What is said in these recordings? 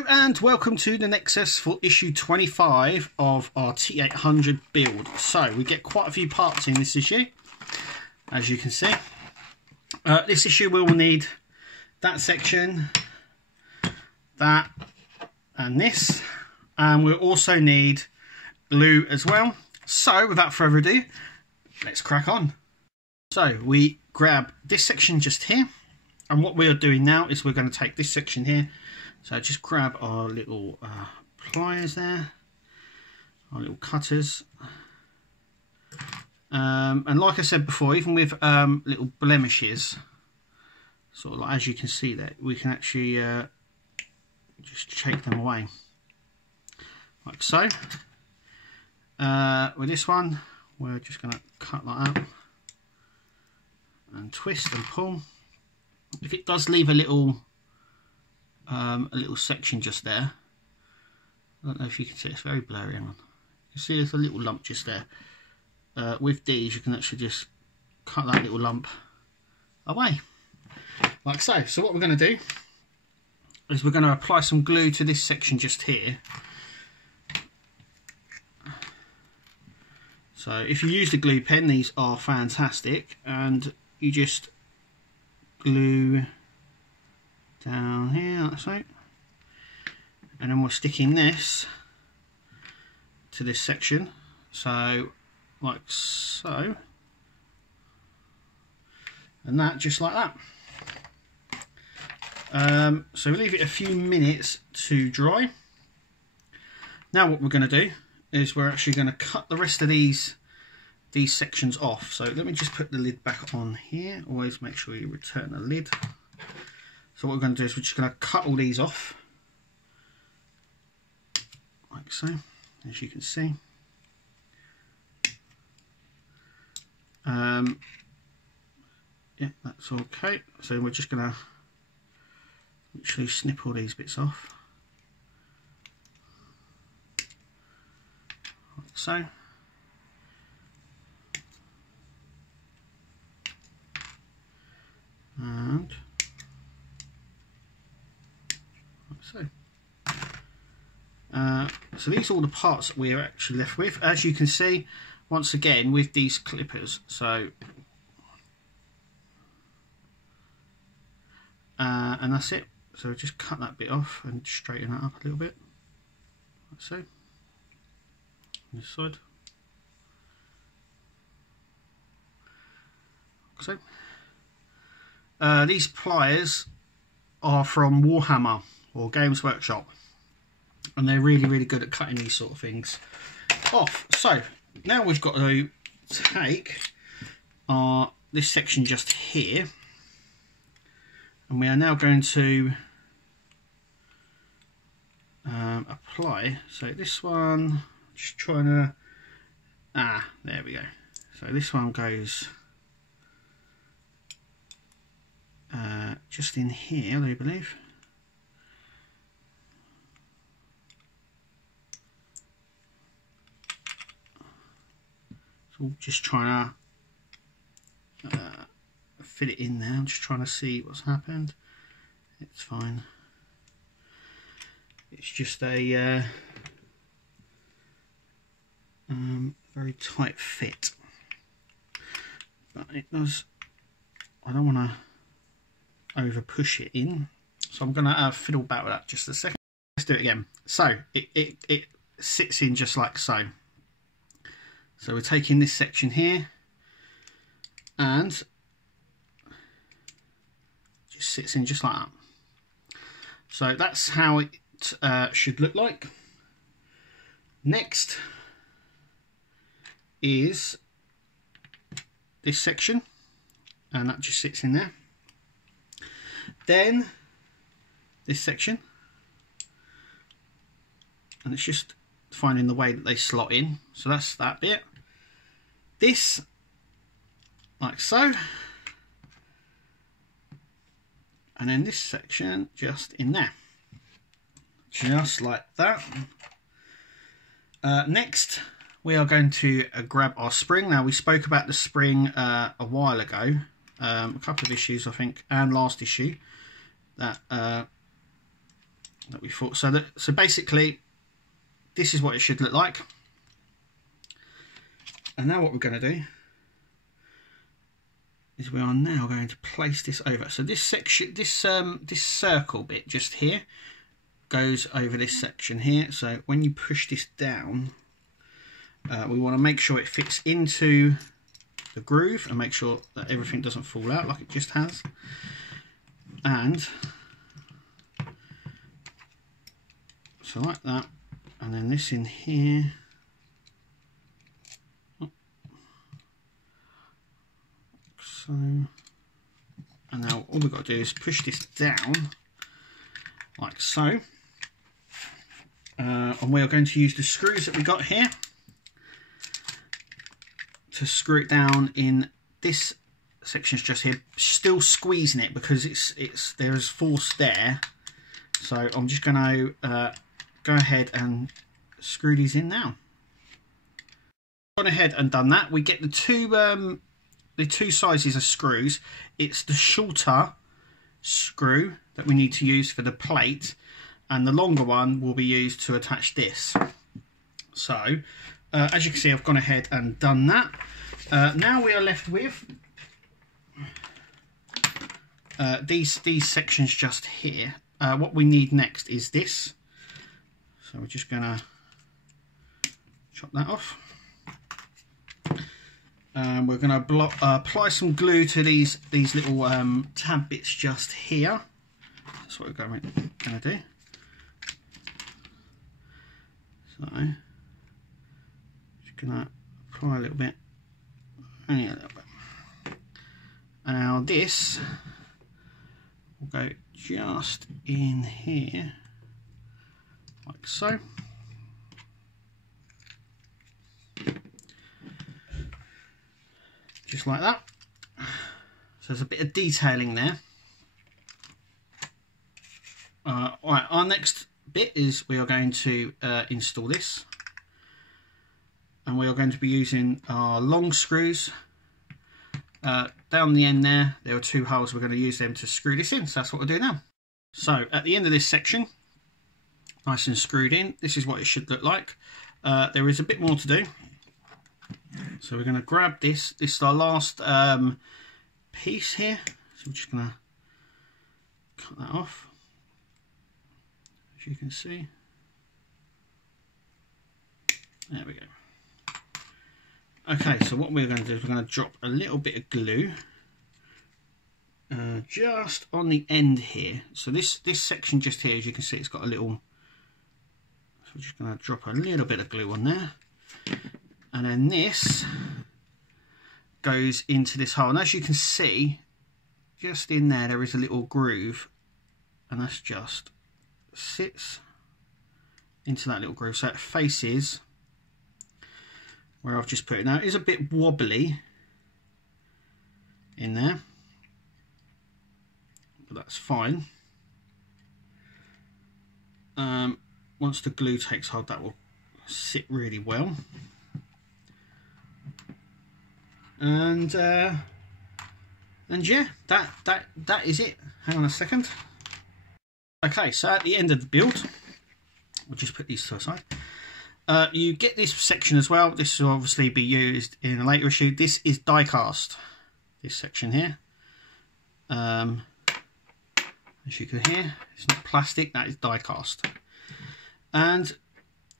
Hello and welcome to the Nexus for issue 25 of our T800 build. So we get quite a few parts in this issue, as you can see. This issue we will need that section, that and this, and we'll also need glue as well. So without further ado, let's crack on. So we grab this section just here, and what we are doing now is we're going to take this section here. So just grab our little pliers there, our little cutters, and like I said before, even with little blemishes, sort of like as you can see there, we can actually just shake them away, like so. With this one, we're just going to cut that out and twist and pull. If it does leave a little section just there, I don't know if you can see, it's very blurry. Hang on. You see there's a little lump just there. With these you can actually just cut that little lump away, like so. So what we're going to do is we're going to apply some glue to this section just here. So if you use the glue pen, these are fantastic, and you just glue down here like so, and then we're sticking this to this section, so like so, and that just like that. So we leave it a few minutes to dry. Now what we're going to do is we're actually going to cut the rest of these sections off. So let me just put the lid back on here. Always make sure you return the lid. So what we're going to do is we're just going to cut all these off, like so, as you can see. Yeah, that's okay. So we're just going to literally snip all these bits off, like so. And so these are all the parts that we're actually left with, as you can see, once again with these clippers. So and that's it. So just cut that bit off and straighten that up a little bit, like so, on this side, like so. These pliers are from Warhammer or Games Workshop, and they're really good at cutting these sort of things off. So now we've got to take this section just here, and we are now going to apply. So this one, just trying to, there we go. So this one goes just in here, I believe. So just trying to fit it in there. I'm just trying to see what's happened. It's fine. It's just a very tight fit, but it does. I don't want to over push it in, so I'm going to fiddle about with that just a second. Let's do it again. So it sits in just like so. So we're taking this section here and just sits in just like that. So that's how it should look like. Next is this section, and that just sits in there. Then this section, and it's just finding the way that they slot in. So that's that bit. This, like so, and then this section just in there, just like that. Next we are going to grab our spring. Now we spoke about the spring a while ago, a couple of issues I think, and last issue, that that we thought. So basically, this is what it should look like. And now what we're going to do is we are now going to place this over. So this section, this circle bit just here goes over this section here. So when you push this down, we want to make sure it fits into the groove and make sure that everything doesn't fall out like it just has. And so like that, and then this in here. So, and now all we've got to do is push this down like so, and we are going to use the screws that we got here to screw it down in this section just here, still squeezing it because there is force there. So I'm just going to go ahead and screw these in now. Gone ahead and done that. We get the two sizes of screws. It's the shorter screw that we need to use for the plate, and the longer one will be used to attach this. So as you can see, I've gone ahead and done that. Now we are left with these sections just here. What we need next is this. So we're just going to chop that off. We're going to apply some glue to these little tab bits just here. That's what we're going to do. So just going to apply a little bit, only a little bit. And now this will go just in here, like so. Just like that. So there's a bit of detailing there. Alright, our next bit is we are going to install this. And we are going to be using our long screws. Down the end there are two holes. We're going to use them to screw this in. So that's what we'll do now. So at the end of this section, nice and screwed in, this is what it should look like. There is a bit more to do. So we're going to grab this. This is our last piece here. So we're just going to cut that off, as you can see. There we go. Okay, so what we're going to do is we're going to drop a little bit of glue just on the end here. So this section just here, as you can see, it's got a little. So we're just going to drop a little bit of glue on there. And then this goes into this hole. And as you can see, just in there is a little groove. And that's just sits into that little groove. So it faces where I've just put it. Now it is a bit wobbly in there, but that's fine. Once the glue takes hold, that will sit really well. And yeah, that is it. Hang on a second. Okay, so at the end of the build, we'll just put these to the side. You get this section as well. This will obviously be used in a later issue. This is die cast. This section here. As you can hear, it's not plastic. That is die cast. And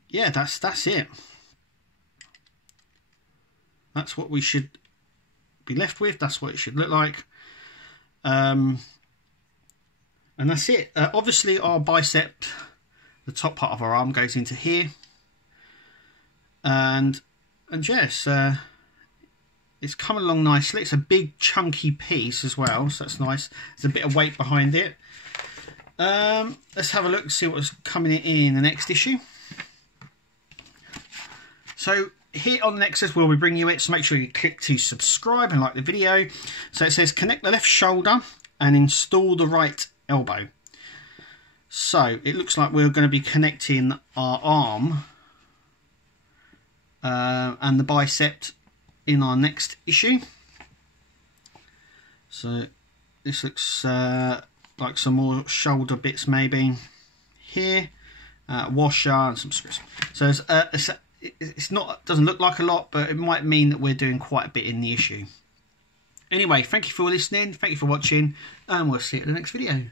yeah, that's it. That's what we should be left with. That's what it should look like. And that's it. Obviously our bicep, the top part of our arm, goes into here. And yes, it's coming along nicely. It's a big chunky piece as well, so that's nice. There's a bit of weight behind it. Let's have a look and see what's coming in the next issue. So here on the Nexus we'll be bringing you it, so make sure you click to subscribe and like the video. So it says connect the left shoulder and install the right elbow. So it looks like we're going to be connecting our arm and the bicep in our next issue. So this looks like some more shoulder bits maybe here, washer and some screws. So it's not, doesn't look like a lot, but it might mean that we're doing quite a bit in the issue. Anyway, thank you for listening, thank you for watching, and we'll see you in the next video.